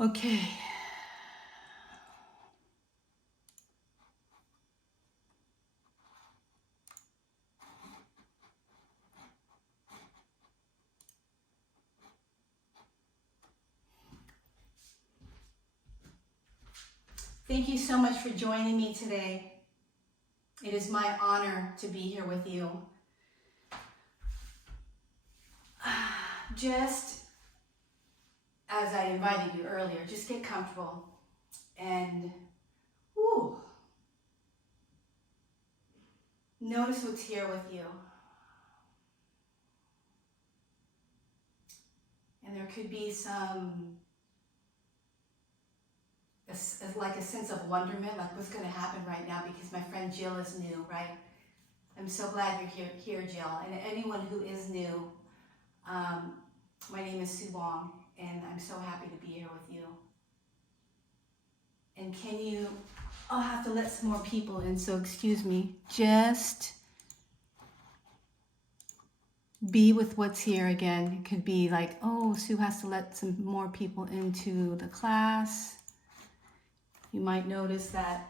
Okay. Thank you so much for joining me today. It is my honor to be here with you. Just as I invited you earlier, just get comfortable and notice what's here with you. And there could be like a sense of wonderment, like what's going to happen right now, because my friend Jill is new, right? I'm so glad you're here, Jill. And anyone who is new, my name is Qigong, and I'm so happy to be here with you. And I'll have to let some more people in, so excuse me. Just be with what's here again. It could be like, oh, Sue has to let some more people into the class. You might notice that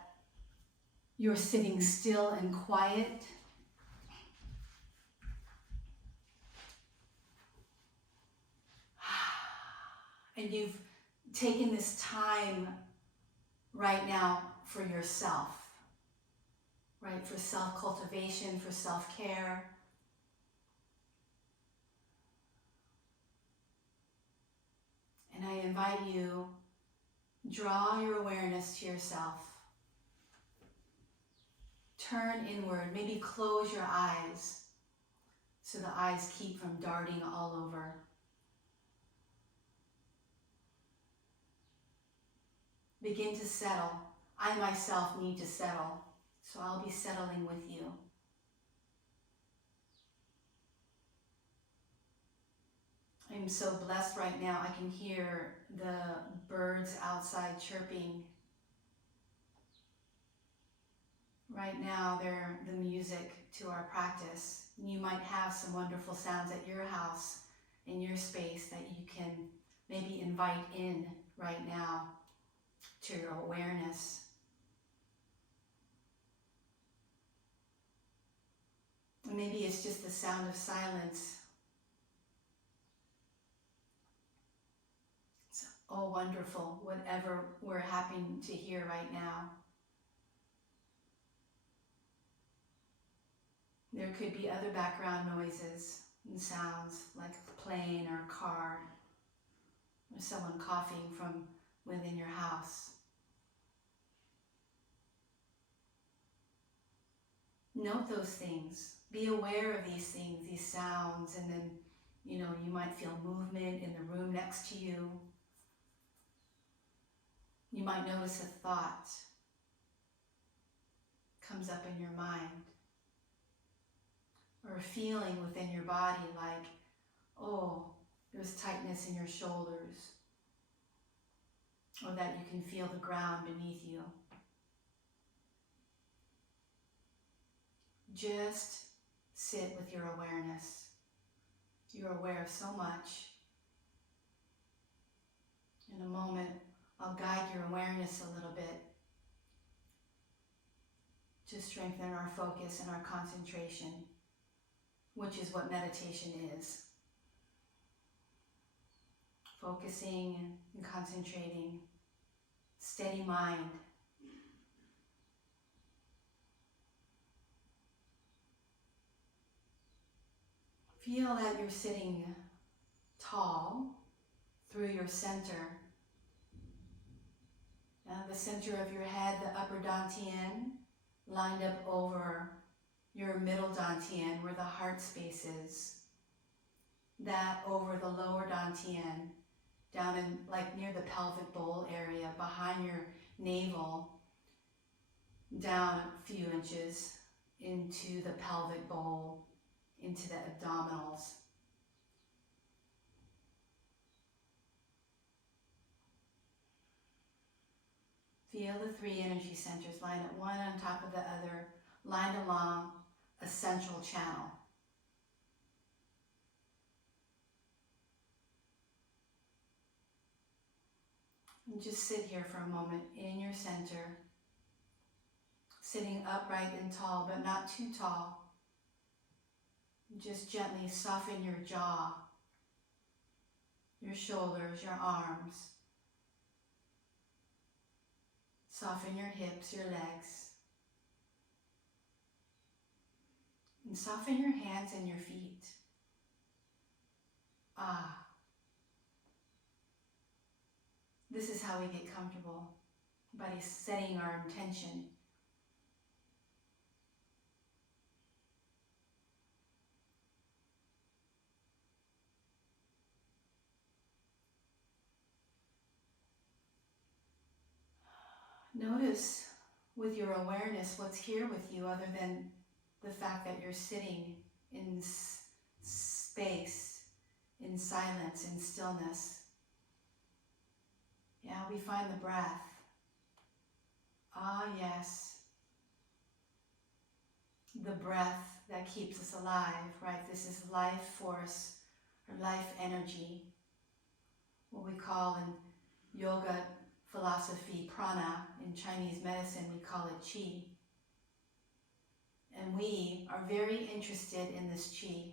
you're sitting still and quiet. And you've taken this time right now for yourself, right? For self-cultivation, for self-care. And I invite you, draw your awareness to yourself. Turn inward, maybe close your eyes so the eyes keep from darting all over. Begin to settle. I myself need to settle, so I'll be settling with you. I'm so blessed right now. I can hear the birds outside chirping. Right now, they're the music to our practice. You might have some wonderful sounds at your house, in your space, that you can maybe invite in right now to your awareness. And maybe it's just the sound of silence. It's oh wonderful, whatever we're happening to hear right now. There could be other background noises and sounds, like a plane or a car, or someone coughing from within your house. Note those things. Be aware of these things, these sounds, and then, you might feel movement in the room next to you. You might notice a thought comes up in your mind, or a feeling within your body like, oh, there's tightness in your shoulders, or that you can feel the ground beneath you. Just sit with your awareness. You're aware of so much. In a moment, I'll guide your awareness a little bit to strengthen our focus and our concentration, which is what meditation is. Focusing and concentrating, steady mind. Feel that you're sitting tall through your center. The center of your head, the upper dantian, lined up over your middle dantian, where the heart space is. That over the lower dantian, down in like near the pelvic bowl area, behind your navel, down a few inches into the pelvic bowl, into the abdominals. Feel the three energy centers lined up one on top of the other, lined along a central channel. And just sit here for a moment in your center, sitting upright and tall, but not too tall. Just gently soften your jaw, your shoulders, your arms. Soften your hips, your legs. And soften your hands and your feet. Ah. This is how we get comfortable, by setting our intention. Notice with your awareness what's here with you other than the fact that you're sitting in space, in silence, in stillness. Yeah, we find the breath. Ah, yes. The breath that keeps us alive, right? This is life force or life energy. What we call in yoga philosophy, prana. In Chinese medicine, we call it qi. And we are very interested in this qi.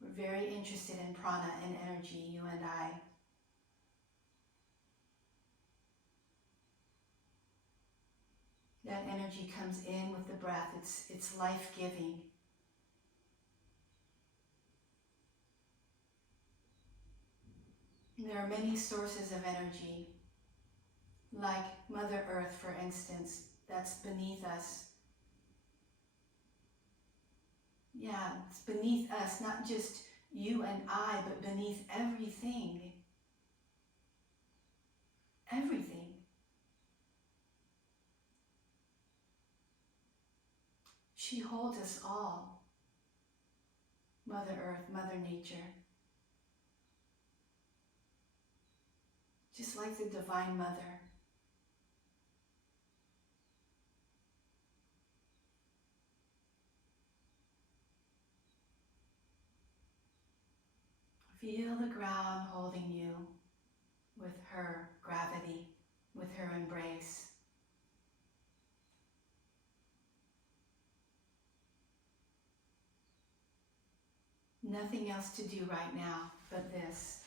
We're very interested in prana and energy, you and I. That energy comes in with the breath. It's life-giving. There are many sources of energy, like Mother Earth, for instance, that's beneath us. Yeah, it's beneath us, not just you and I, but beneath everything. Everything. She holds us all. Mother Earth, Mother Nature. Just like the Divine Mother. Feel the ground holding you with her gravity, with her embrace. Nothing else to do right now but this.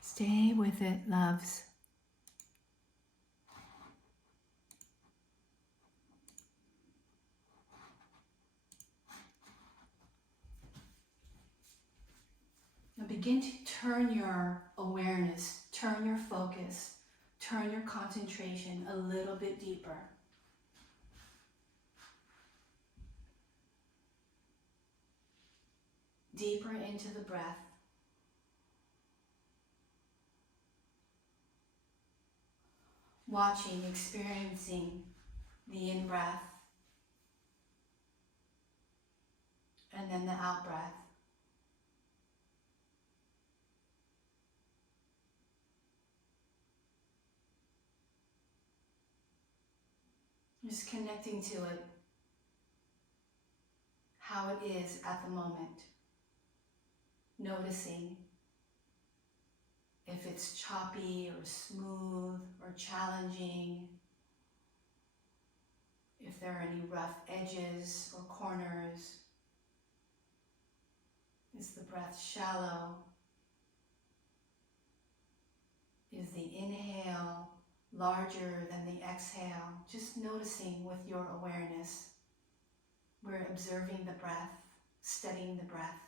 Stay with it, loves. Now begin to turn your awareness, turn your focus, turn your concentration a little bit deeper. Deeper into the breath. Watching, experiencing the in-breath and then the out-breath. Just connecting to it, how it is at the moment. Noticing if it's choppy or smooth or challenging, if there are any rough edges or corners. Is the breath shallow? Is the inhale larger than the exhale? Just noticing with your awareness. We're observing the breath, studying the breath.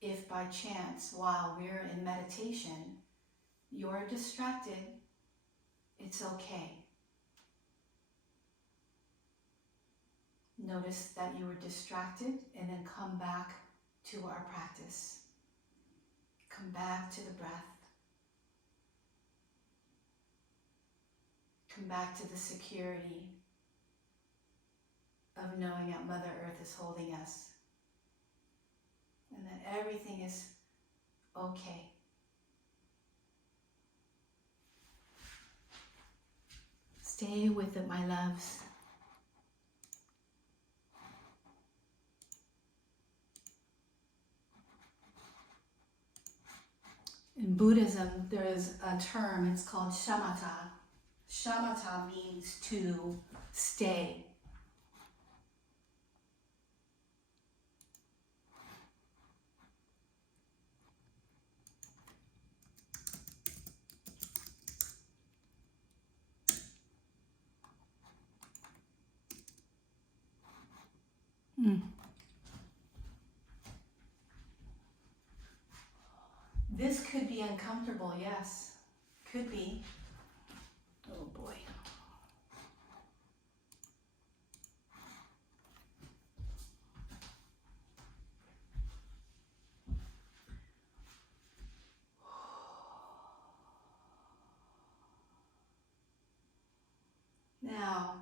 If by chance, while we're in meditation, you're distracted, it's okay. Notice that you were distracted and then come back to our practice. Come back to the breath. Come back to the security of knowing that Mother Earth is holding us and that everything is okay. Stay with it, my loves. In Buddhism, there is a term, it's called shamatha. Shamatha means to stay. This could be uncomfortable, yes. Could be. Oh boy. Now,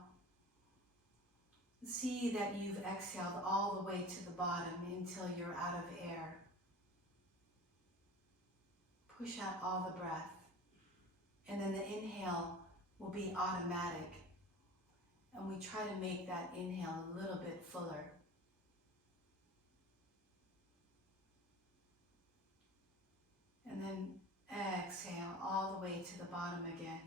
see that you've exhaled all the way to the bottom until you're out of air. Push out all the breath. And then the inhale will be automatic. And we try to make that inhale a little bit fuller. And then exhale all the way to the bottom again.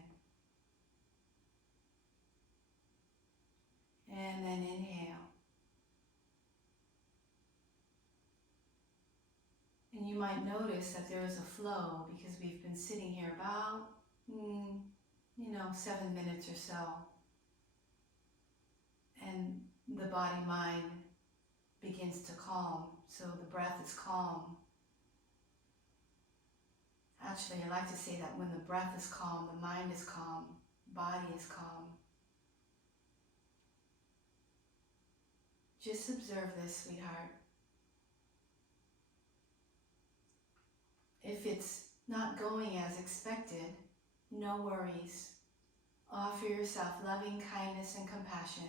And then inhale. And you might notice that there is a flow because we've been sitting here about, 7 minutes or so. And the body-mind begins to calm. So the breath is calm. Actually, I like to say that when the breath is calm, the mind is calm, body is calm. Just observe this, sweetheart. If it's not going as expected, no worries. Offer yourself loving kindness and compassion.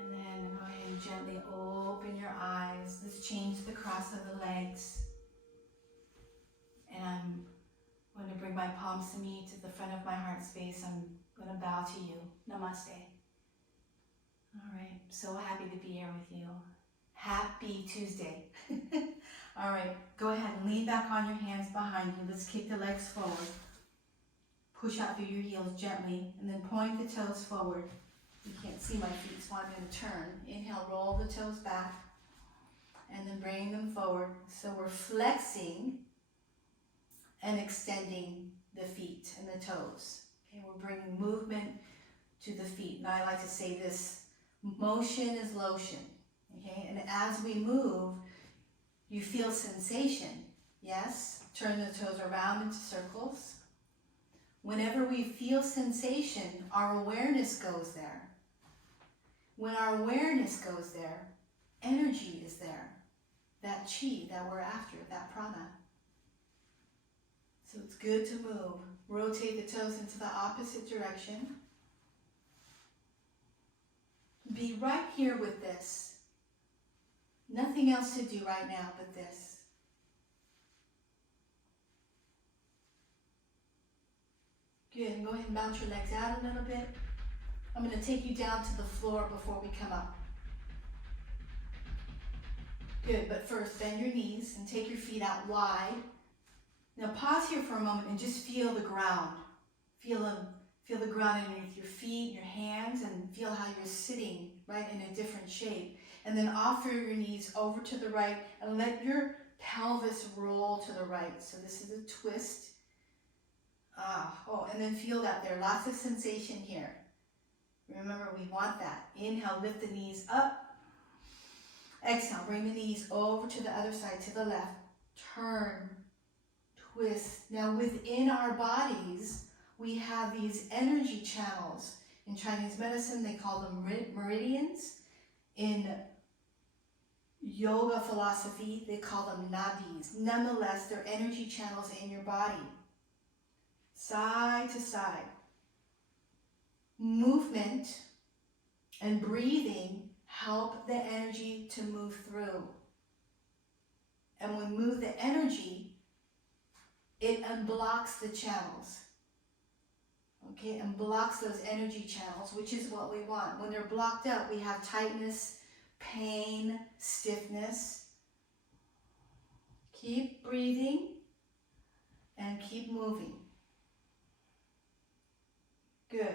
And then go ahead and gently open your eyes. Let's change the cross of the legs. And I'm going to bring my palms to me to the front of my heart space. I'm going to bow to you. Namaste. All right, so happy to be here with you. Happy Tuesday. All right, go ahead and lean back on your hands behind you. Let's kick the legs forward. Push out through your heels gently and then point the toes forward. You can't see my feet, so I'm going to turn. Inhale, roll the toes back and then bring them forward. So we're flexing and extending the feet and the toes. Okay, we're bringing movement to the feet. And I like to say this, motion is lotion. Okay, and as we move, you feel sensation. Yes, turn the toes around into circles. Whenever we feel sensation, our awareness goes there. When our awareness goes there, energy is there. That chi that we're after, that prana. So it's good to move. Rotate the toes into the opposite direction. Be right here with this. Nothing else to do right now but this. Good, and go ahead and bounce your legs out a little bit. I'm going to take you down to the floor before we come up. Good, but first bend your knees and take your feet out wide. Now pause here for a moment and just feel the ground. Feel the ground underneath your feet, your hands, and feel how you're sitting right in a different shape. And then offer your knees over to the right and let your pelvis roll to the right. So this is a twist. And then feel that there, lots of sensation here. Remember, we want that. Inhale, lift the knees up. Exhale, bring the knees over to the other side, to the left. Turn, twist. Now within our bodies, we have these energy channels. In Chinese medicine, they call them meridians. In yoga philosophy, they call them nadis. Nonetheless, they're energy channels in your body. Side to side. Movement and breathing help the energy to move through. And when we move the energy, it unblocks the channels. Okay, and blocks those energy channels, which is what we want. When they're blocked out, we have tightness, pain, stiffness. Keep breathing and keep moving. Good.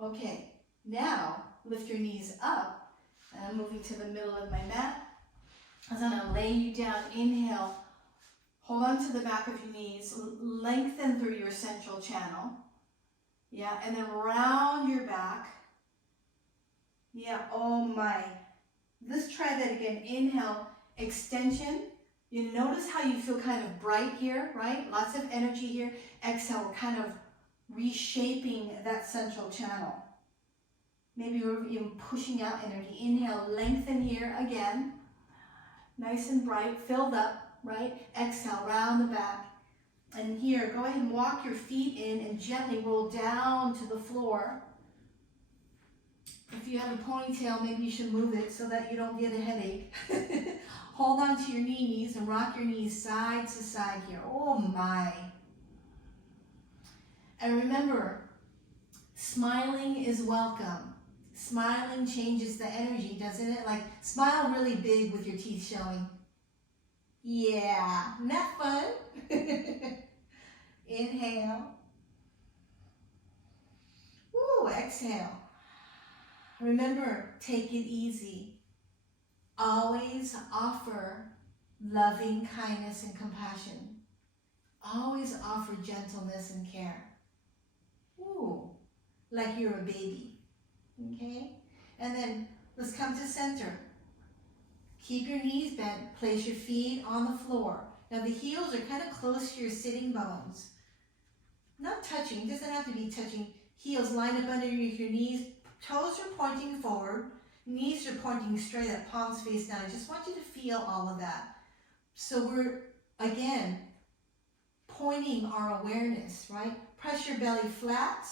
Okay, now lift your knees up, and I'm moving to the middle of my mat. I'm gonna lay you down. Inhale, hold on to the back of your knees, lengthen through your central channel. Yeah, and then round your back. Yeah, oh my. Let's try that again. Inhale, extension. You notice how you feel kind of bright here, right? Lots of energy here. Exhale, we're kind of reshaping that central channel. Maybe we're even pushing out energy. Inhale, lengthen here again. Nice and bright, filled up, right? Exhale, round the back. And here, go ahead and walk your feet in and gently roll down to the floor. If you have a ponytail, maybe you should move it so that you don't get a headache. Hold on to your knees and rock your knees side to side here. Oh my. And remember, smiling is welcome. Smiling changes the energy, doesn't it? Like, smile really big with your teeth showing. Yeah, isn't that fun? Inhale. Woo, exhale. Remember, take it easy. Always offer loving kindness and compassion. Always offer gentleness and care. Ooh, like you're a baby. Okay? And then let's come to center. Keep your knees bent. Place your feet on the floor. Now the heels are kind of close to your sitting bones. Not touching, doesn't have to be touching. Heels lined up underneath your knees. Toes are pointing forward. Knees are pointing straight up, palms face down. I just want you to feel all of that. So we're, again, pointing our awareness, right? Press your belly flat.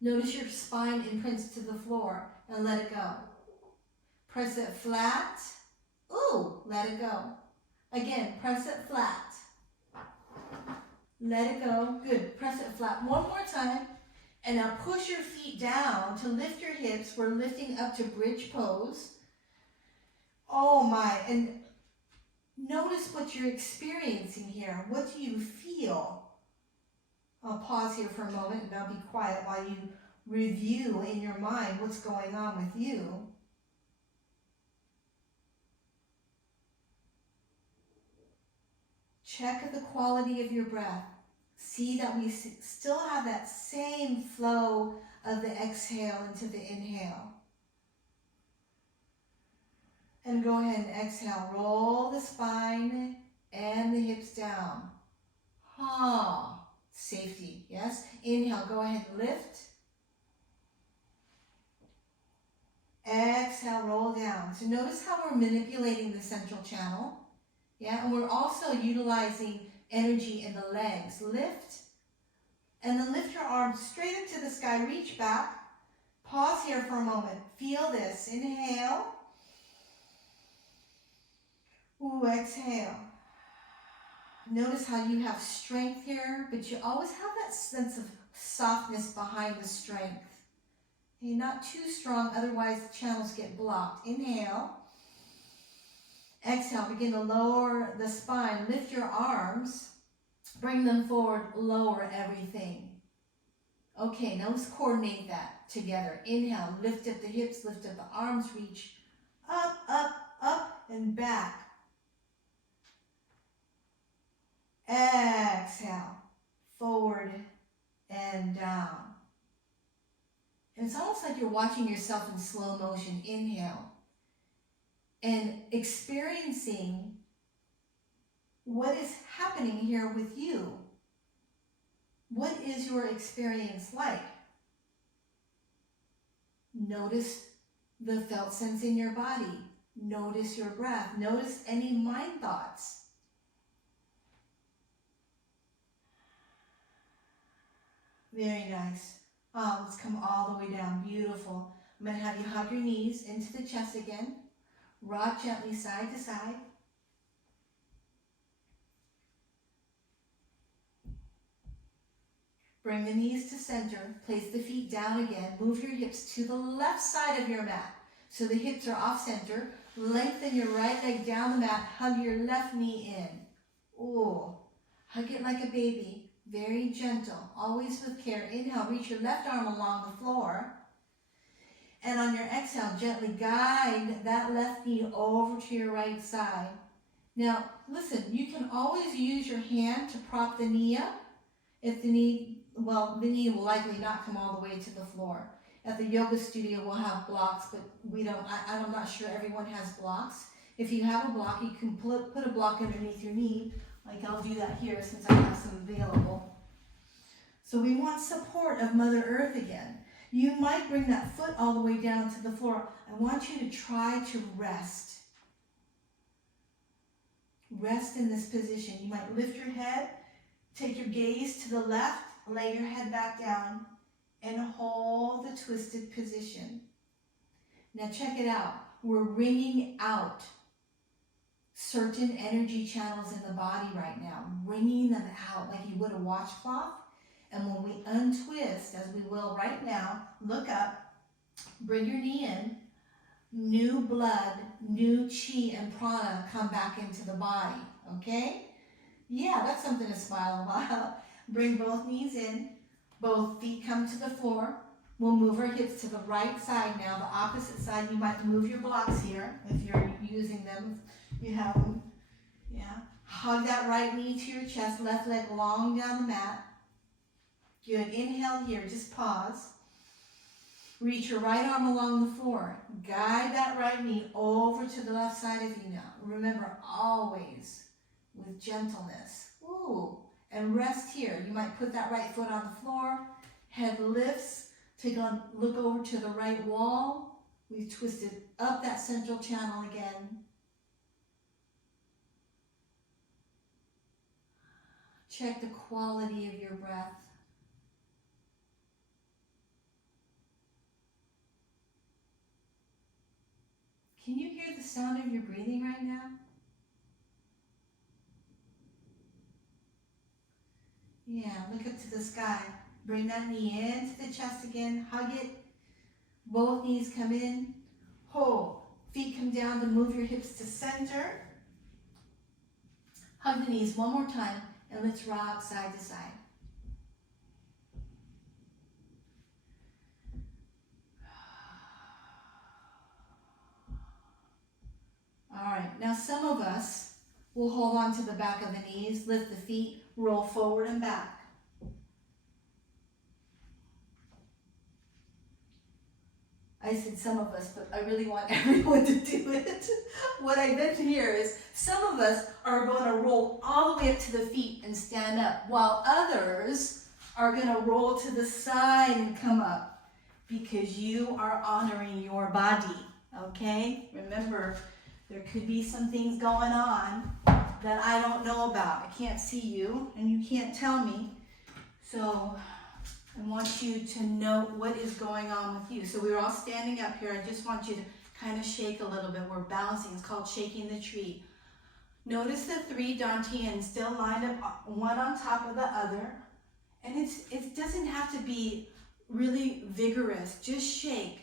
Notice your spine imprints to the floor and let it go. Press it flat. Ooh, let it go. Again, press it flat. Let it go. Good. Press it flat. One more time. And now push your feet down to lift your hips. We're lifting up to bridge pose. Oh my. And notice what you're experiencing here. What do you feel? I'll pause here for a moment and I'll be quiet while you review in your mind what's going on with you. Check the quality of your breath. See that we still have that same flow of the exhale into the inhale. And go ahead and exhale. Roll the spine and the hips down. Safety, yes? Inhale, go ahead and lift. Exhale, roll down. So notice how we're manipulating the central channel. Yeah, and we're also utilizing energy in the legs. Lift, and then lift your arms straight up to the sky. Reach back. Pause here for a moment. Feel this. Inhale. Ooh, exhale. Notice how you have strength here, but you always have that sense of softness behind the strength. Okay, not too strong, otherwise the channels get blocked. Inhale. Exhale, begin to lower the spine. Lift your arms. Bring them forward, lower everything. Okay, now let's coordinate that together. Inhale, lift up the hips, lift up the arms, reach up, up, up, and back. Exhale, forward and down. And it's almost like you're watching yourself in slow motion. Inhale. And experiencing what is happening here with you. What is your experience like? Notice the felt sense in your body. Notice your breath. Notice any mind thoughts. Very nice. Let's come all the way down. Beautiful. I'm going to have you hug your knees into the chest again. Rock gently side to side. Bring the knees to center. Place the feet down again. Move your hips to the left side of your mat. So the hips are off center. Lengthen your right leg down the mat. Hug your left knee in. Ooh. Hug it like a baby. Very gentle. Always with care. Inhale. Reach your left arm along the floor. And on your exhale, gently guide that left knee over to your right side. Now, listen, you can always use your hand to prop the knee up. If the knee, well, the knee will likely not come all the way to the floor. At the yoga studio, we'll have blocks, but we don't, I'm not sure everyone has blocks. If you have a block, you can put a block underneath your knee. Like I'll do that here since I have some available. So we want support of Mother Earth again. You might bring that foot all the way down to the floor. I want you to try to rest. Rest in this position. You might lift your head, take your gaze to the left, lay your head back down, and hold the twisted position. Now check it out. We're wringing out certain energy channels in the body right now. Wringing them out like you would a washcloth. And when we untwist, as we will right now, look up, bring your knee in, new blood, new chi and prana come back into the body, okay? Yeah, that's something to smile about. Bring both knees in, both feet come to the floor. We'll move our hips to the right side now, the opposite side. You might move your blocks here if you're using them, if you have them. Yeah. Hug that right knee to your chest, left leg long down the mat. Good. Inhale here, just pause. Reach your right arm along the floor. Guide that right knee over to the left side of you now. Remember, always with gentleness. Ooh. And rest here. You might put that right foot on the floor. Head lifts. Look over to the right wall. We've twisted up that central channel again. Check the quality of your breath. Can you hear the sound of your breathing right now? Yeah, look up to the sky. Bring that knee into the chest again. Hug it. Both knees come in. Hold. Feet come down to move your hips to center. Hug the knees one more time and let's rock side to side. All right, now some of us will hold on to the back of the knees, lift the feet, roll forward and back. I said some of us, but I really want everyone to do it. What I meant here is some of us are going to roll all the way up to the feet and stand up, while others are going to roll to the side and come up because you are honoring your body, okay? Remember, there could be some things going on that I don't know about. I can't see you and you can't tell me. So I want you to know what is going on with you. So we're all standing up here. I just want you to kind of shake a little bit. We're bouncing. It's called shaking the tree. Notice the three dantians still lined up, one on top of the other. And it doesn't have to be really vigorous. Just shake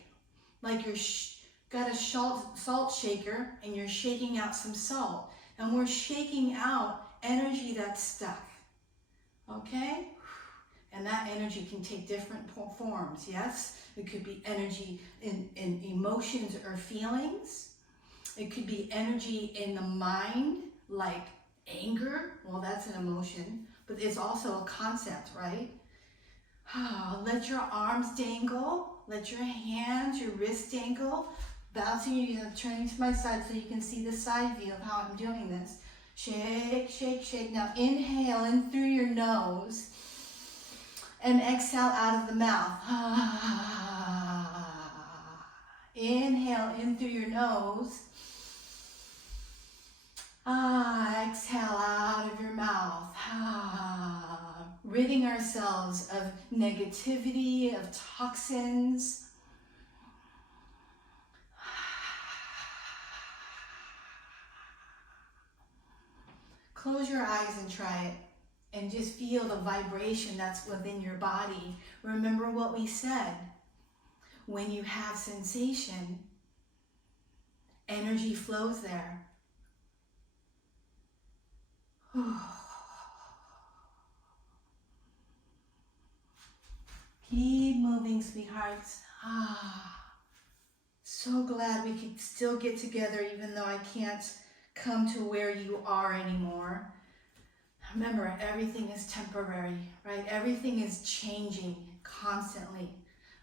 like you're got a salt shaker and you're shaking out some salt. And we're shaking out energy that's stuck. Okay? And that energy can take different forms, yes? It could be energy in emotions or feelings. It could be energy in the mind, like anger. Well, that's an emotion, but it's also a concept, right? Let your arms dangle. Let your hands, your wrists dangle. Bouncing, turning to my side so you can see the side view of how I'm doing this. Shake, shake, shake. Now inhale in through your nose and exhale out of the mouth. Inhale in through your nose. Exhale out of your mouth. Ridding ourselves of negativity, of toxins. Close your eyes and try it. And just feel the vibration that's within your body. Remember what we said. When you have sensation, energy flows there. Keep moving, sweethearts. So glad we could still get together even though I can't come to where you are anymore. Remember, everything is temporary, right? Everything is changing constantly.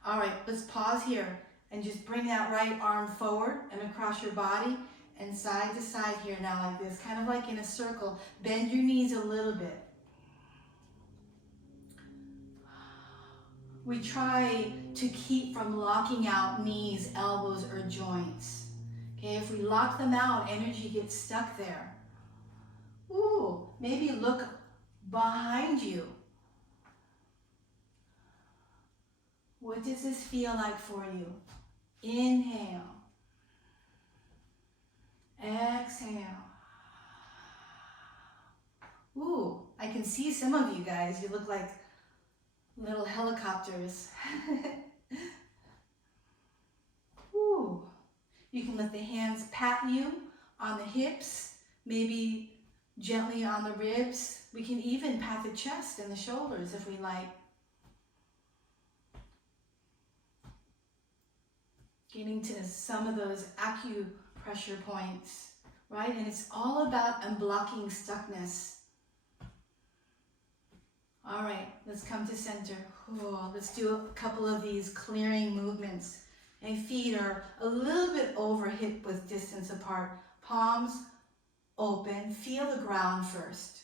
All right, let's pause here and just bring that right arm forward and across your body and side to side here now like this, kind of like in a circle. Bend your knees a little bit. We try to keep from locking out knees, elbows, or joints. Okay, if we lock them out, energy gets stuck there. Ooh, maybe look behind you. What does this feel like for you? Inhale. Exhale. Ooh, I can see some of you guys. You look like little helicopters. Ooh. You can let the hands pat you on the hips, maybe gently on the ribs. We can even pat the chest and the shoulders if we like. Getting to some of those acupressure points, right? And it's all about unblocking stuckness. All right, let's come to center. Let's do a couple of these clearing movements. And feet are a little bit over hip width distance apart. Palms open. Feel the ground first.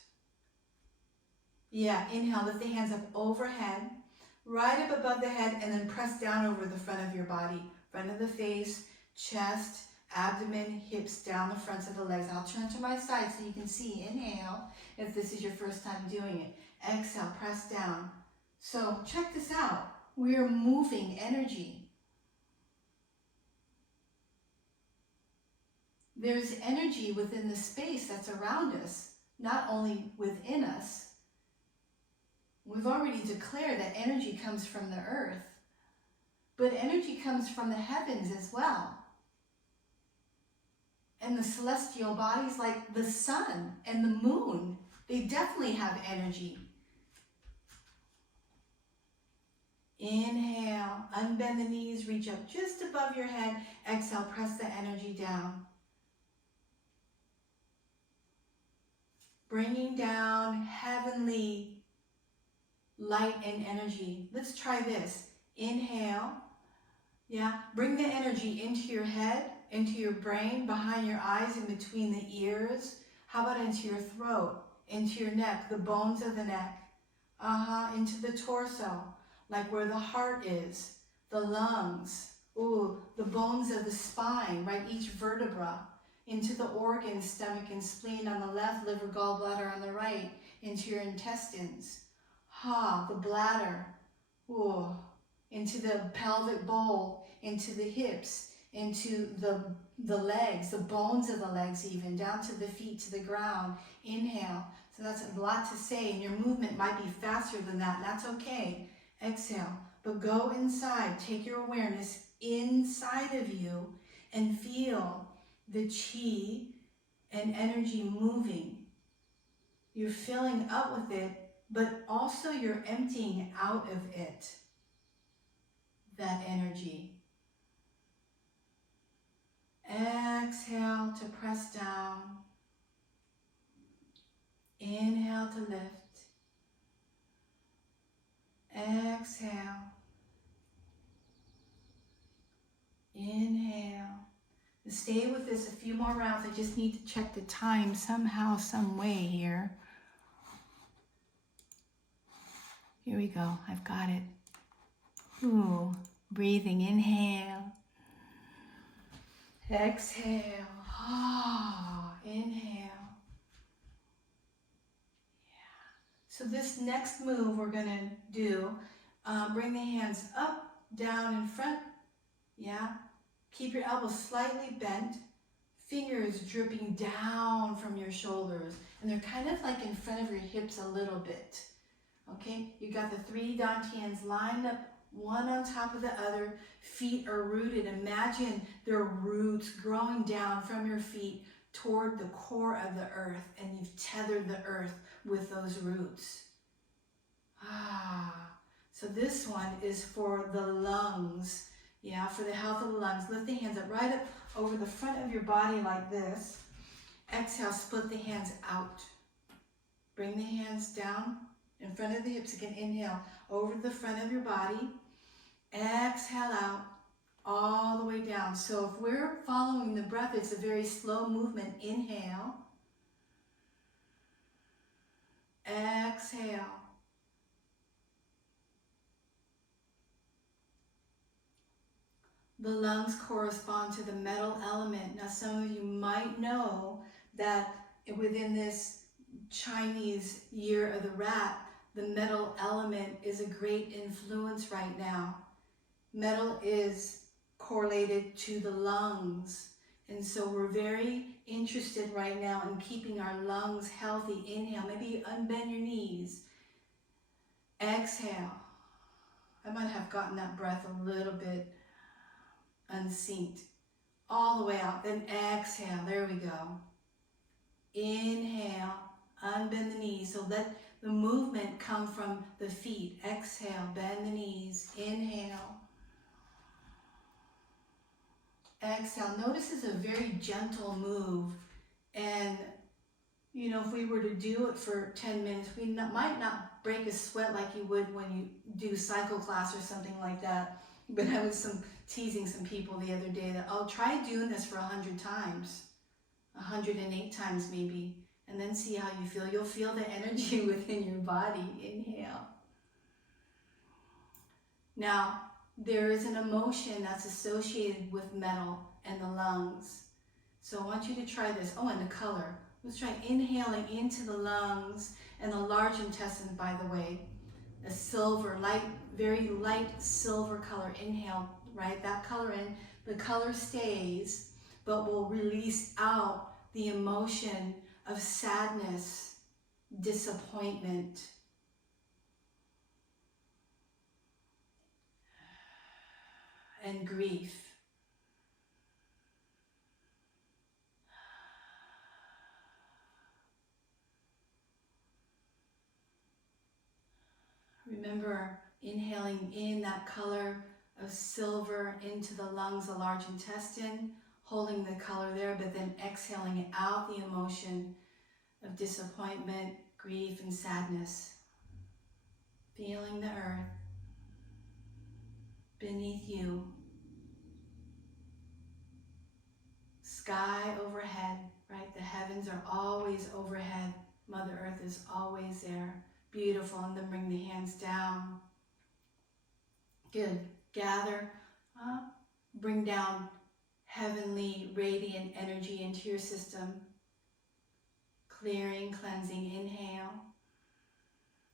Yeah, inhale, lift the hands up overhead, right up above the head, and then press down over the front of your body. Front of the face, chest, abdomen, hips, down the fronts of the legs. I'll turn to my side so you can see. Inhale, if this is your first time doing it. Exhale, press down. So check this out. We're moving energy. There's energy within the space that's around us, not only within us. We've already declared that energy comes from the earth, but energy comes from the heavens as well. And the celestial bodies like the sun and the moon, they definitely have energy. Inhale, unbend the knees, reach up just above your head. Exhale, press the energy down. Bringing down heavenly light and energy. Let's try this. Inhale. Yeah, bring the energy into your head, into your brain, behind your eyes, in between the ears. How about into your throat, into your neck, the bones of the neck. Into the torso, like where the heart is, the lungs. Ooh, the bones of the spine, right? Each vertebra. Into the organs, stomach and spleen on the left, liver, gallbladder on the right, into your intestines. The bladder. Ooh. Into the pelvic bowl, into the hips, into the legs, the bones of the legs even, down to the feet, to the ground. Inhale. So that's a lot to say, and your movement might be faster than that, and that's okay. Exhale. But go inside. Take your awareness inside of you and feel the chi and energy moving. You're filling up with it, but also you're emptying out of it that energy. Exhale to press down. Inhale to lift. Exhale. Inhale. Stay with this a few more rounds. I just need to check the time somehow, some way here. Here we go. I've got it. Ooh, breathing. Inhale. Exhale. Inhale. Yeah. So this next move we're going to do, bring the hands up, down, in front. Yeah. Keep your elbows slightly bent. fingers dripping down from your shoulders, and they're kind of like in front of your hips a little bit. Okay, you got the 3 dantians lined up, one on top of the other. Feet are rooted. Imagine there are roots growing down from your feet toward the core of the earth, and you've tethered the earth with those roots. So this one is for the lungs. Yeah, for the health of the lungs. Lift the hands up right up over the front of your body like this. Exhale, split the hands out. Bring the hands down in front of the hips again. Inhale over the front of your body. Exhale out all the way down. So if we're following the breath, it's a very slow movement. Inhale. Exhale. The lungs correspond to the metal element. Now, some of you might know that within this Chinese year of the rat, the metal element is a great influence right now. Metal is correlated to the lungs. And so we're very interested right now in keeping our lungs healthy. Inhale, maybe you unbend your knees. Exhale. I might have gotten that breath a little bit unsynced. All the way out. Then exhale. There we go. Inhale. Unbend the knees. So let the movement come from the feet. Exhale. Bend the knees. Inhale. Exhale. Notice it's a very gentle move. And, you know, if we were to do it for 10 minutes, we might not break a sweat like you would when you do cycle class or something like that. But I was teasing some people the other day that, oh, try doing this for 100 times, 108 times maybe, and then see how you feel. You'll feel the energy within your body. Inhale. Now, there is an emotion that's associated with metal and the lungs. So I want you to try this. Oh, and the color. Let's try inhaling into the lungs and the large intestine, by the way. A silver, light, very light silver color. Inhale, right? That color in. The color stays, but will release out the emotion of sadness, disappointment, and grief. Remember inhaling in that color of silver into the lungs, the large intestine, holding the color there, but then exhaling out the emotion of disappointment, grief, and sadness. Feeling the earth beneath you. Sky overhead, right? The heavens are always overhead. Mother Earth is always there. Beautiful. And then bring the hands down. Good. Gather up. Bring down heavenly radiant energy into your system. Clearing, cleansing. Inhale.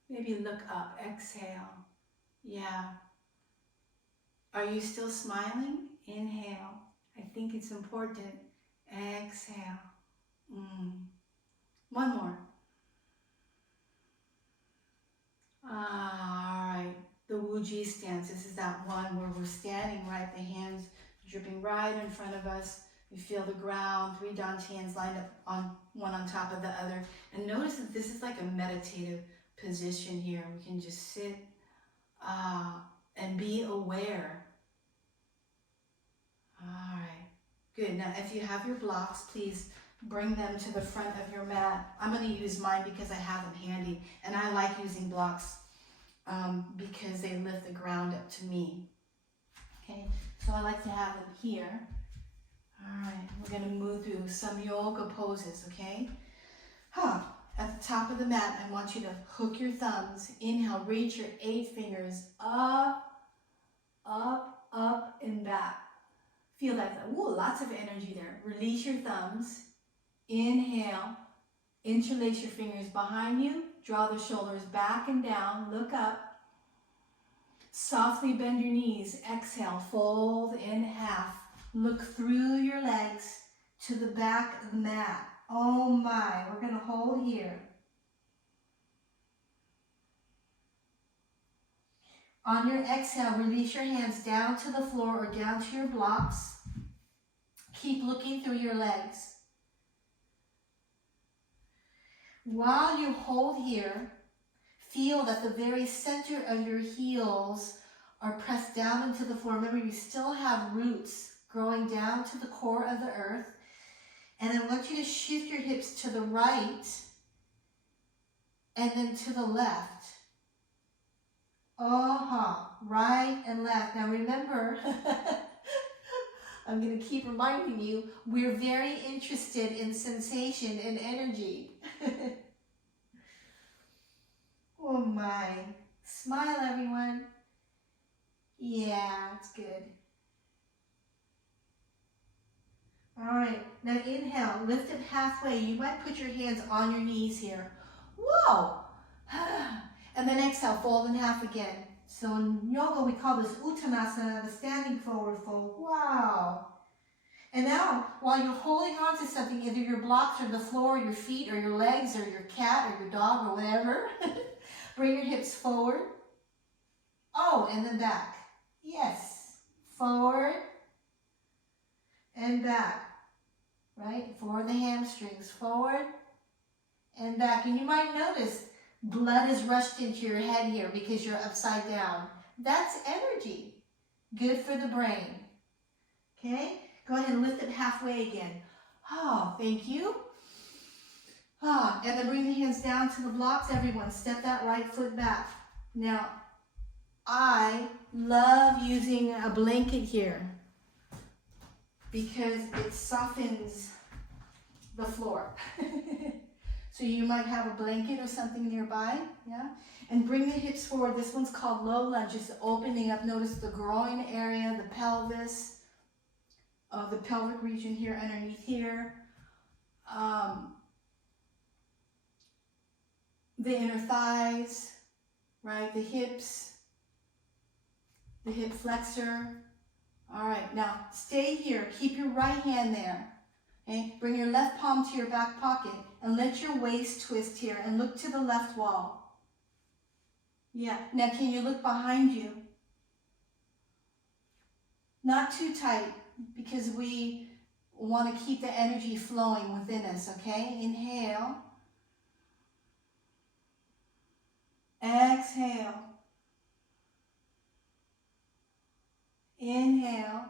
Maybe look up. Exhale. Yeah. Are you still smiling? Inhale. I think it's important. Exhale. One more. All right. The Wuji stance. This is that one where we're standing, right? The hands dripping right in front of us. We feel the ground. 3 dantians lined up on one on top of the other. And notice that this is like a meditative position here. We can just sit and be aware. All right. Good. Now, if you have your blocks, please bring them to the front of your mat. I'm going to use mine because I have them handy. And I like using blocks because they lift the ground up to me. Okay, so I like to have them here. All right, we're going to move through some yoga poses, okay? At the top of the mat, I want you to hook your thumbs. Inhale, reach your 8 fingers up, up, up, and back. Feel that. Ooh, lots of energy there. Release your thumbs. Inhale, interlace your fingers behind you. Draw the shoulders back and down. Look up. Softly bend your knees. Exhale, fold in half. Look through your legs. to the back of the mat. Oh my, we're going to hold here. On your exhale, release your hands down to the floor or down to your blocks. Keep looking through your legs. While you hold here, feel that the very center of your heels are pressed down into the floor. Remember, you still have roots growing down to the core of the earth. And I want you to shift your hips to the right and then to the left. Right and left. Now remember, I'm going to keep reminding you, we're very interested in sensation and energy. Oh my. Smile, everyone. Yeah, it's good. All right, now inhale, lift it halfway. You might put your hands on your knees here. Whoa! And then exhale, fold in half again. So in yoga, we call this Uttanasana, the standing forward fold. Wow! And now, while you're holding on to something, either your blocks or the floor, or your feet, or your legs, or your cat, or your dog, or whatever, bring your hips forward. Oh, and then back. Yes. Forward and back. Right? For the hamstrings. Forward and back. And you might notice blood is rushed into your head here because you're upside down. That's energy. Good for the brain. Okay? Go ahead and lift it halfway again. Oh, thank you. And then bring the hands down to the blocks. Everyone, step that right foot back. Now, I love using a blanket here because it softens the floor. So you might have a blanket or something nearby, yeah? And bring the hips forward. This one's called low lunge. It's opening up. Notice the groin area, the pelvis, the pelvic region here underneath here. The inner thighs, right? The hips, the hip flexor. All right, now stay here. Keep your right hand there. Okay? Bring your left palm to your back pocket and let your waist twist here and look to the left wall. Yeah, now can you look behind you? Not too tight because we want to keep the energy flowing within us, okay? Inhale. Exhale. Inhale.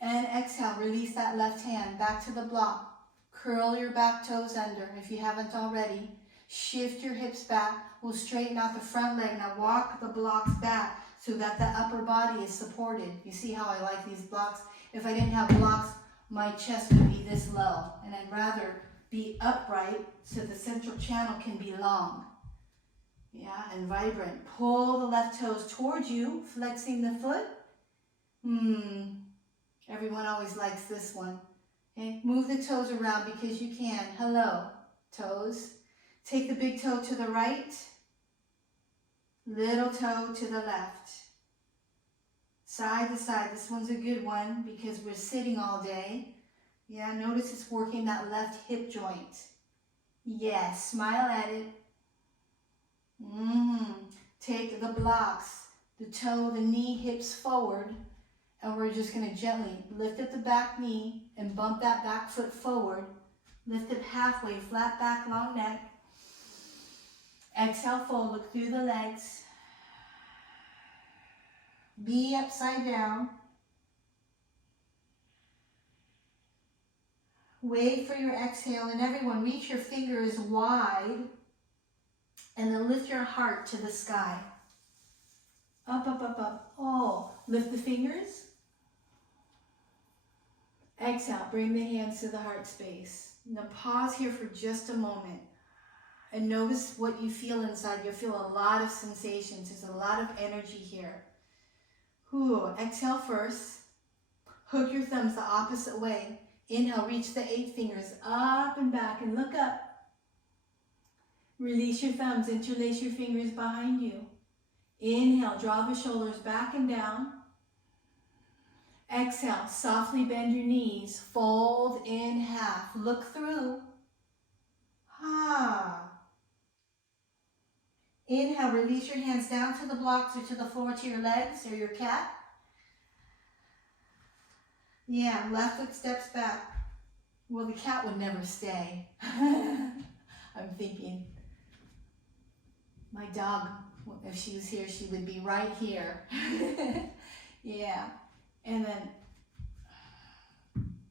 And exhale. Release that left hand back to the block. Curl your back toes under if you haven't already. Shift your hips back. We'll straighten out the front leg. Now walk the blocks back so that the upper body is supported. You see how I like these blocks? If I didn't have blocks, my chest would be this low. And I'd rather be upright so the central channel can be long. Yeah, and vibrant. Pull the left toes towards you, flexing the foot. Everyone always likes this one. Okay, move the toes around because you can. Hello, toes. Take the big toe to the right, little toe to the left. Side to side. This one's a good one because we're sitting all day. Yeah, notice it's working that left hip joint. Yes, smile at it. Take the blocks, the toe, the knee, hips forward, and we're just going to gently lift up the back knee and bump that back foot forward. Lift it halfway, flat back, long neck. Exhale, fold, look through the legs. Be upside down. Wait for your exhale, and everyone reach your fingers wide and then lift your heart to the sky. Up, up, up, up. Oh, lift the fingers. Exhale, bring the hands to the heart space. Now pause here for just a moment and notice what you feel inside. You'll feel a lot of sensations. There's a lot of energy here. Exhale first. Hook your thumbs the opposite way. Inhale, reach the 8 fingers up and back and look up. Release your thumbs, interlace your fingers behind you. Inhale, draw the shoulders back and down. Exhale, softly bend your knees, fold in half, look through. Ha. Inhale, release your hands down to the blocks or to the floor, to your legs or your cat. Yeah, left foot steps back. Well, the cat would never stay. I'm thinking, my dog, if she was here, she would be right here. Yeah, and then,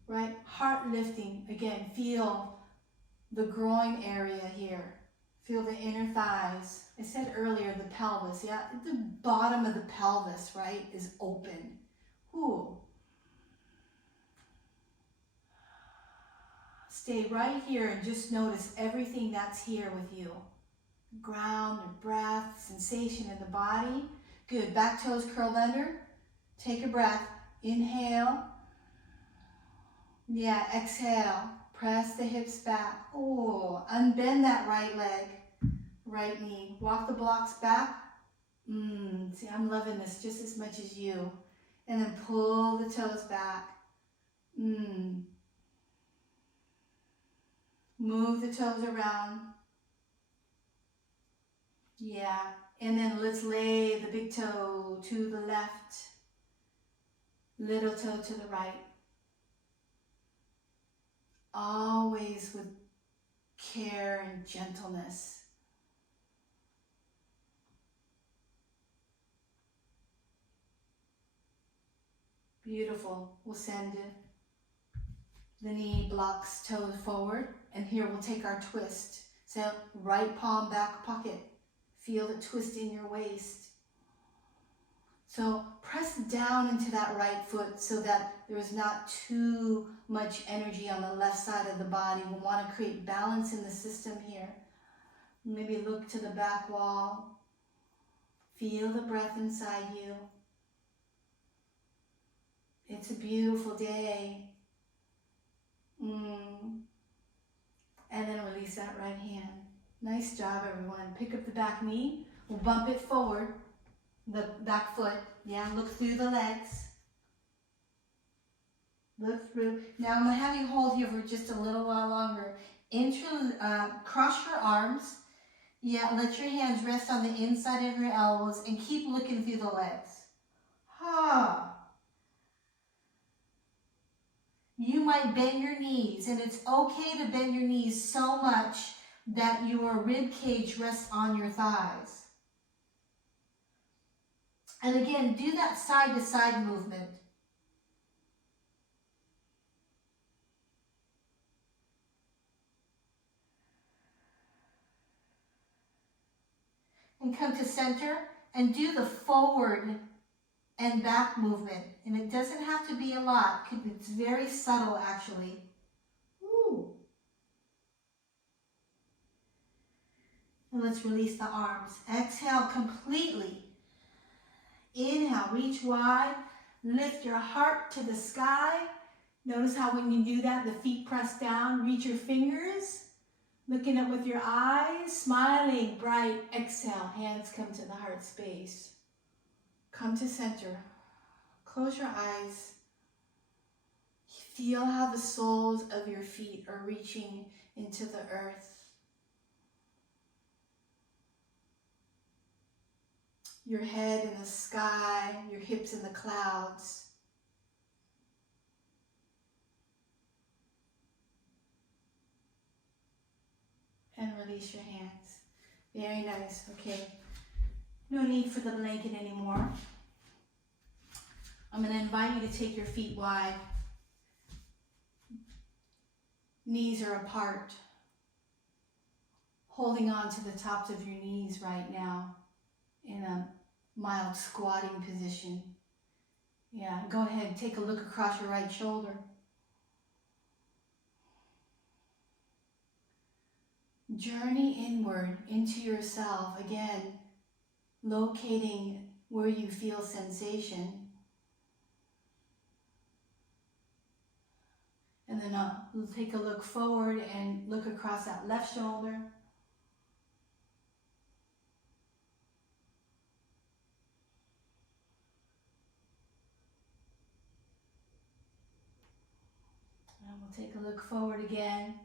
right, heart lifting. Again, feel the groin area here. Feel the inner thighs. I said earlier the pelvis, yeah? The bottom of the pelvis, right, is open. Ooh. Stay right here and just notice everything that's here with you. Ground, your breath, sensation in the body. Good, back toes curled under. Take a breath. Inhale. Yeah, exhale. Press the hips back. Oh, unbend that right leg, right knee. Walk the blocks back. See, I'm loving this just as much as you. And then pull the toes back. Move the toes around. Yeah, and then let's lay the big toe to the left, little toe to the right. Always with care and gentleness. Beautiful. We'll send the knee blocks toes forward, and here we'll take our twist. So right palm back pocket. Feel the twist in your waist. So press down into that right foot so that there's not too much energy on the left side of the body. We want to create balance in the system here. Maybe look to the back wall. Feel the breath inside you. It's a beautiful day. And then release that right hand. Nice job, everyone. Pick up the back knee. We'll bump it forward. The back foot. Yeah, look through the legs. Look through. Now I'm going to have you hold here for just a little while longer. Cross your arms. Yeah, let your hands rest on the inside of your elbows and keep looking through the legs. Ha. You might bend your knees, and it's okay to bend your knees so much that your rib cage rests on your thighs. And again, do that side to side movement. And come to center and do the forward and back movement. And it doesn't have to be a lot. It's very subtle, actually. Woo. And let's release the arms. Exhale completely. Inhale, reach wide. Lift your heart to the sky. Notice how when you do that, the feet press down. Reach your fingers. Looking up with your eyes. Smiling, bright. Exhale, hands come to the heart space. Come to center. Close your eyes. Feel how the soles of your feet are reaching into the earth. Your head in the sky, your hips in the clouds. And release your hands. Very nice. Okay. No need for the blanket anymore. I'm going to invite you to take your feet wide. Knees are apart. Holding on to the tops of your knees right now in a mild squatting position. Yeah, go ahead and take a look across your right shoulder. Journey inward into yourself. Again, locating where you feel sensation. And then take a look forward and look across that left shoulder. And we'll take a look forward again.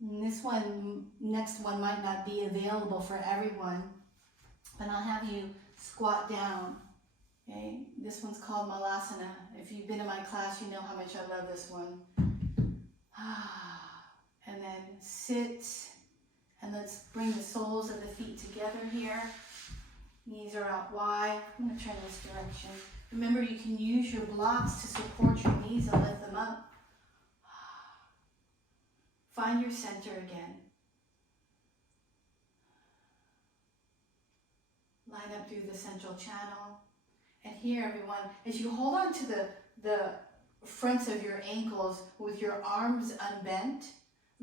And this one, next one might not be available for everyone, but I'll have you squat down. Okay, this one's called Malasana. If you've been in my class, you know how much I love this one. And then sit, and let's bring the soles of the feet together here. Knees are out wide. I'm going to turn this direction. Remember, you can use your blocks to support your knees and lift them up. Find your center again. Line up through the central channel. And here, everyone, as you hold on to the fronts of your ankles with your arms unbent,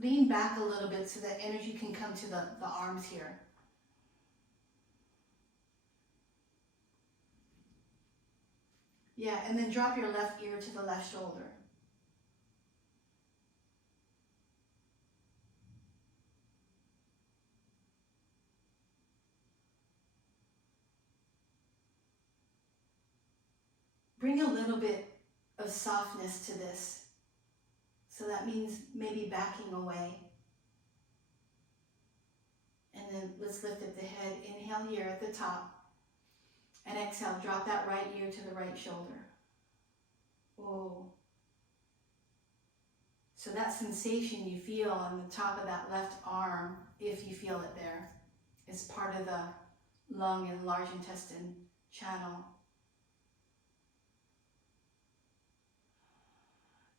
lean back a little bit so that energy can come to the arms here. Yeah, and then drop your left ear to the left shoulder. Bring a little bit of softness to this. So that means maybe backing away. And then let's lift up the head. Inhale here at the top. And exhale, drop that right ear to the right shoulder. Oh. So that sensation you feel on the top of that left arm, if you feel it there, is part of the lung and large intestine channel.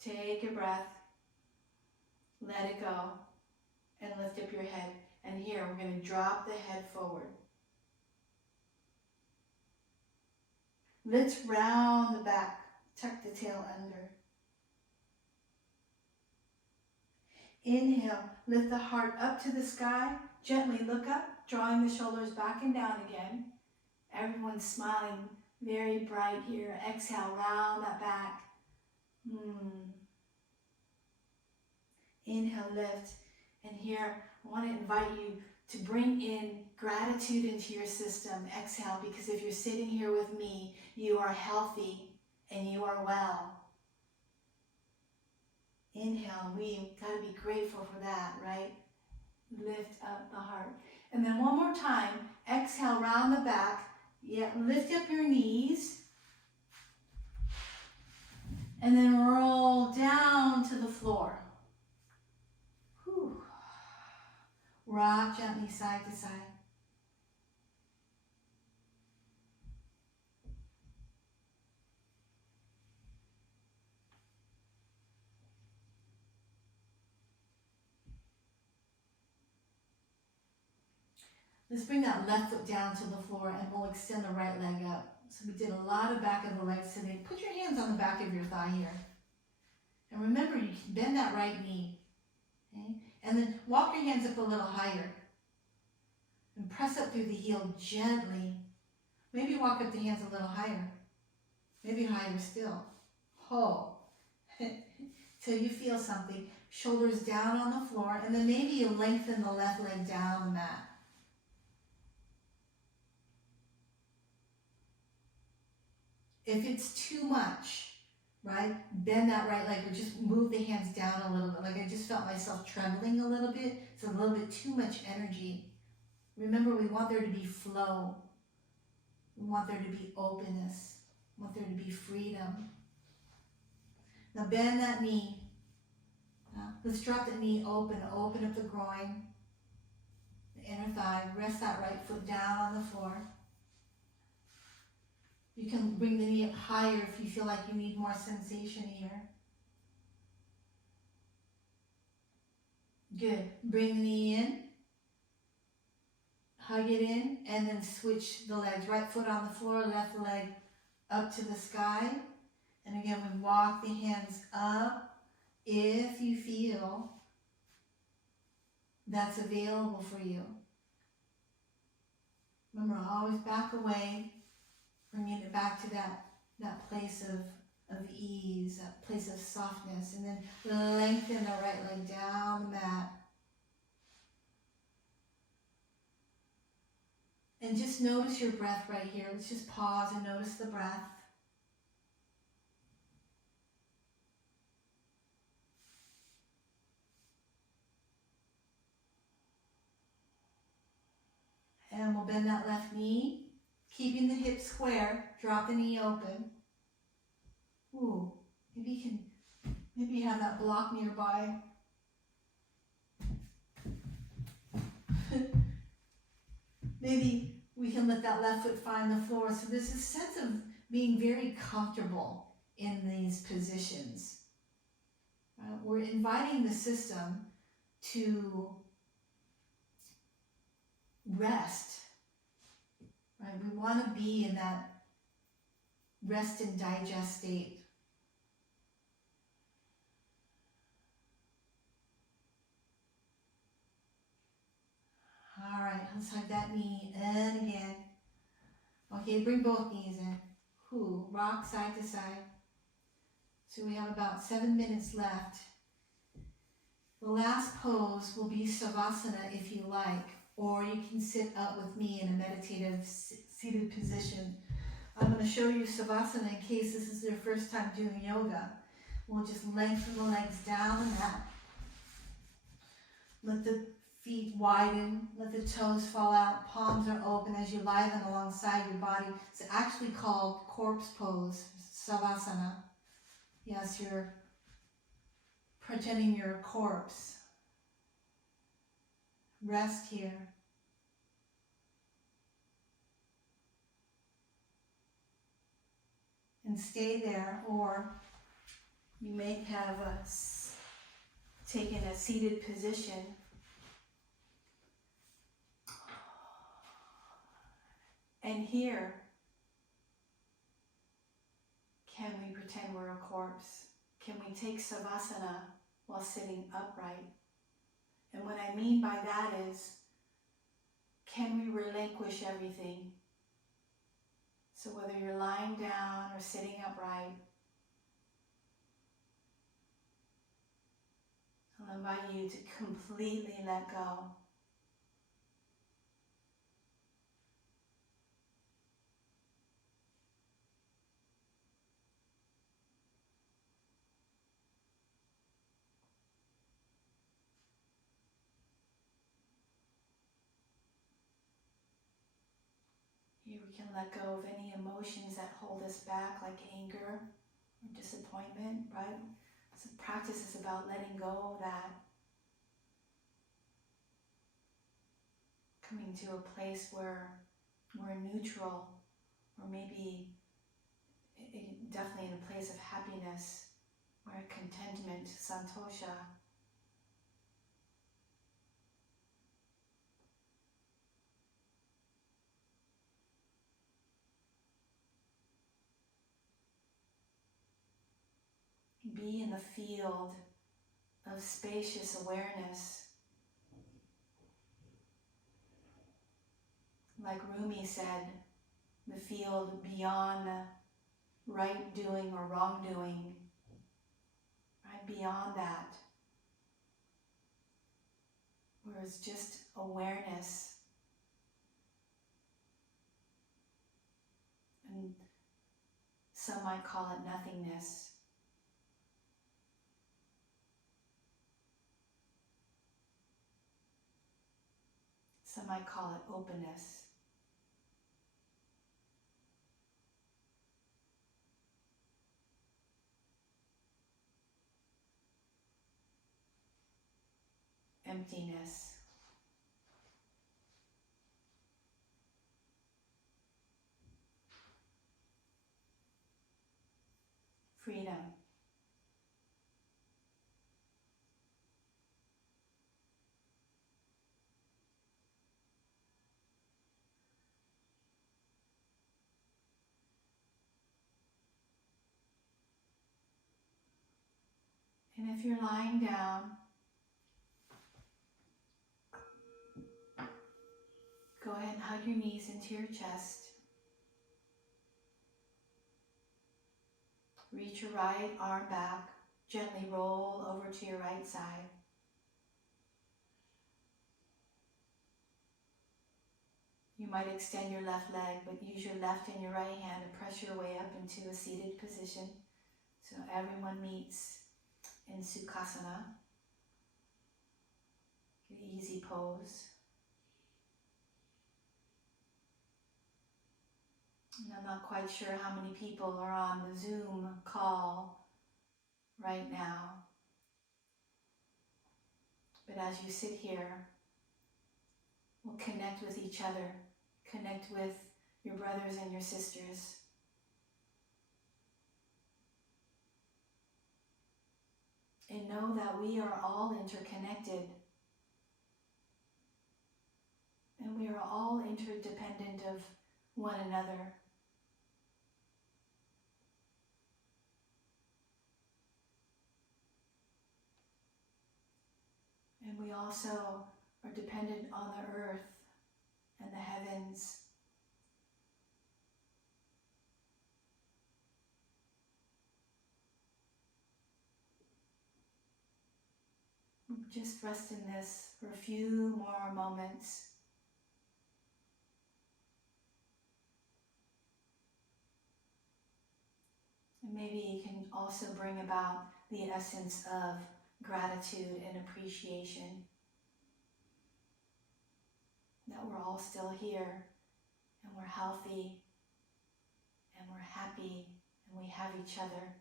Take a breath, let it go, and lift up your head. And here, we're going to drop the head forward. Let's round the back, tuck the tail under. Inhale, lift the heart up to the sky, gently look up, drawing the shoulders back and down again. Everyone's smiling, very bright here. Exhale, round that back. Inhale, lift. And here, I want to invite you to bring in gratitude into your system. Exhale, because if you're sitting here with me, you are healthy and you are well. Inhale, we got to be grateful for that, right? Lift up the heart. And then one more time, exhale, round the back. Yeah, lift up your knees. And then roll down to the floor. Whew. Rock gently side to side. Let's bring that left foot down to the floor and we'll extend the right leg up. So we did a lot of back of the legs today. Put your hands on the back of your thigh here. And remember, you can bend that right knee. Okay? And then walk your hands up a little higher. And press up through the heel gently. Maybe walk up the hands a little higher. Maybe higher still. Oh. Till you feel something. Shoulders down on the floor. And then maybe you lengthen the left leg down the mat. If it's too much, right, bend that right leg or just move the hands down a little bit. Like I just felt myself trembling a little bit. It's a little bit too much energy. Remember, we want there to be flow. We want there to be openness. We want there to be freedom. Now bend that knee. Let's drop the knee open. Open up the groin, the inner thigh. Rest that right foot down on the floor. You can bring the knee up higher if you feel like you need more sensation here. Good. Bring the knee in. Hug it in. And then switch the legs. Right foot on the floor, left leg up to the sky. And again, we walk the hands up if you feel that's available for you. Remember, always back away. Bringing it back to that place of ease, that place of softness. And then lengthen the right leg down the mat. And just notice your breath right here. Let's just pause and notice the breath. bend that left knee, keeping the hip square, drop the knee open. Ooh, maybe you have that block nearby. Maybe we can let that left foot find the floor. So there's a sense of being very comfortable in these positions. We're inviting the system to rest. Right? We want to be in that rest and digest state. All right, let's hug that knee in again. Okay, bring both knees in. Rock side to side. So we have about 7 minutes left. The last pose will be Savasana if you like, or you can sit up with me in a meditative seated position. I'm going to show you Savasana in case this is your first time doing yoga. We'll just lengthen the legs down and out. Let the feet widen, let the toes fall out, palms are open as you lie them alongside your body. It's actually called corpse pose, Savasana. Yes, you're pretending you're a corpse. Rest here. And stay there, or you may have taken a seated position. And here, can we pretend we're a corpse? Can we take Savasana while sitting upright? And what I mean by that is, can we relinquish everything? So whether you're lying down or sitting upright, I'll invite you to completely let go. Here we can let go of any emotions that hold us back, like anger or disappointment, right? So practice is about letting go of that. Coming to a place where we're neutral, or maybe definitely in a place of happiness, or contentment, santosha. Be in the field of spacious awareness. Like Rumi said, the field beyond right doing or wrongdoing, right? Beyond that, where it's just awareness. And some might call it nothingness. Some might call it openness. Emptiness. Freedom. And if you're lying down, go ahead and hug your knees into your chest. Reach your right arm back. Gently roll over to your right side. You might extend your left leg, but use your left and your right hand to press your way up into a seated position. So everyone meets in Sukhasana, an easy pose. And I'm not quite sure how many people are on the Zoom call right now. But as you sit here, we'll connect with each other, connect with your brothers and your sisters. And know that we are all interconnected. And we are all interdependent of one another. And we also are dependent on the earth and the heavens. Just rest in this for a few more moments. And maybe you can also bring about the essence of gratitude and appreciation. That we're all still here, and we're healthy, and we're happy, and we have each other.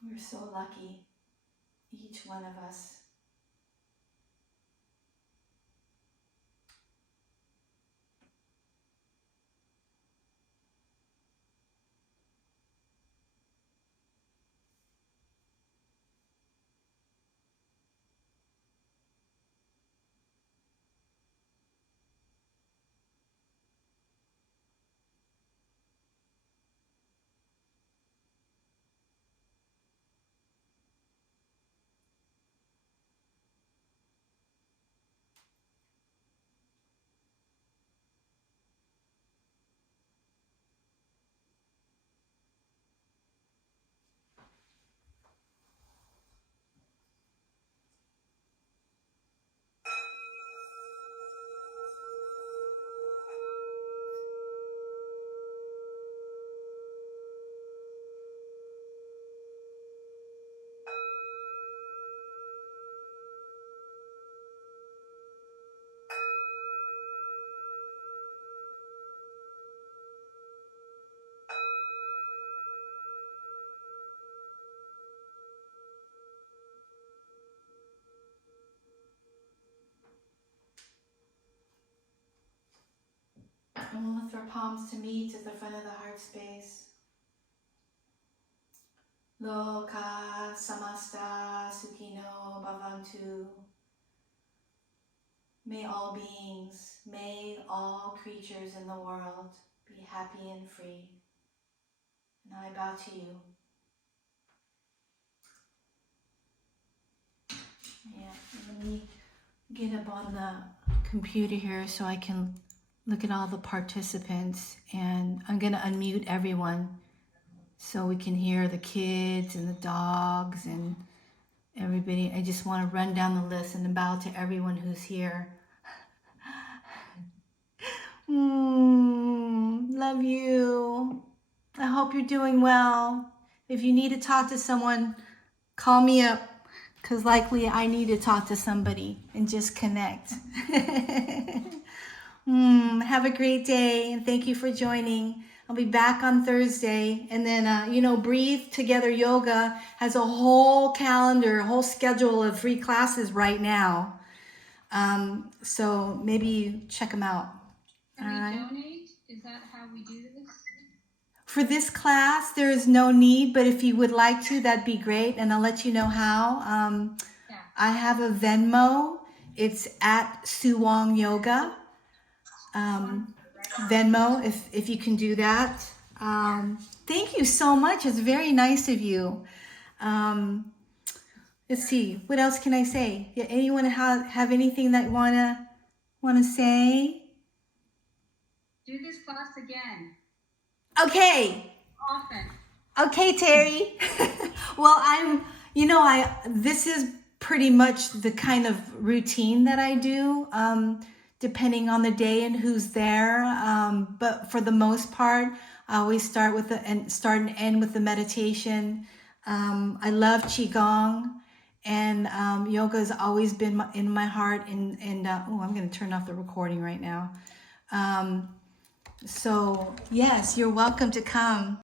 We're so lucky, each one of us. And we'll lift our palms to meet at the front of the heart space. Loka samasta sukhino bhavantu. May all beings, may all creatures in the world be happy and free. And I bow to you. Yeah, let me get up on the computer here so I can look at all the participants, and I'm going to unmute everyone so we can hear the kids and the dogs and everybody. I just want to run down the list and bow to everyone who's here. Love you. I hope you're doing well. If you need to talk to someone, call me up, because likely I need to talk to somebody and just connect. Have a great day, and thank you for joining. I'll be back on Thursday. And then, Breathe Together Yoga has a whole calendar, a whole schedule of free classes right now. So maybe you check them out. Can we donate? Is that how we do this? For this class, there is no need, but if you would like to, that'd be great. And I'll let you know how. I have a Venmo. It's at Suwong Yoga. Venmo, if you can do that. Thank you so much. It's very nice of you. Let's see. What else can I say? Yeah, anyone have anything that wanna say? Do this class again. Okay. Often. Okay, Terry. Well, this is pretty much the kind of routine that I do, depending on the day and who's there. But for the most part, I always start and end with the meditation. I love Qigong, And yoga has always been in my heart. And oh, I'm going to turn off the recording right now. So yes, you're welcome to come.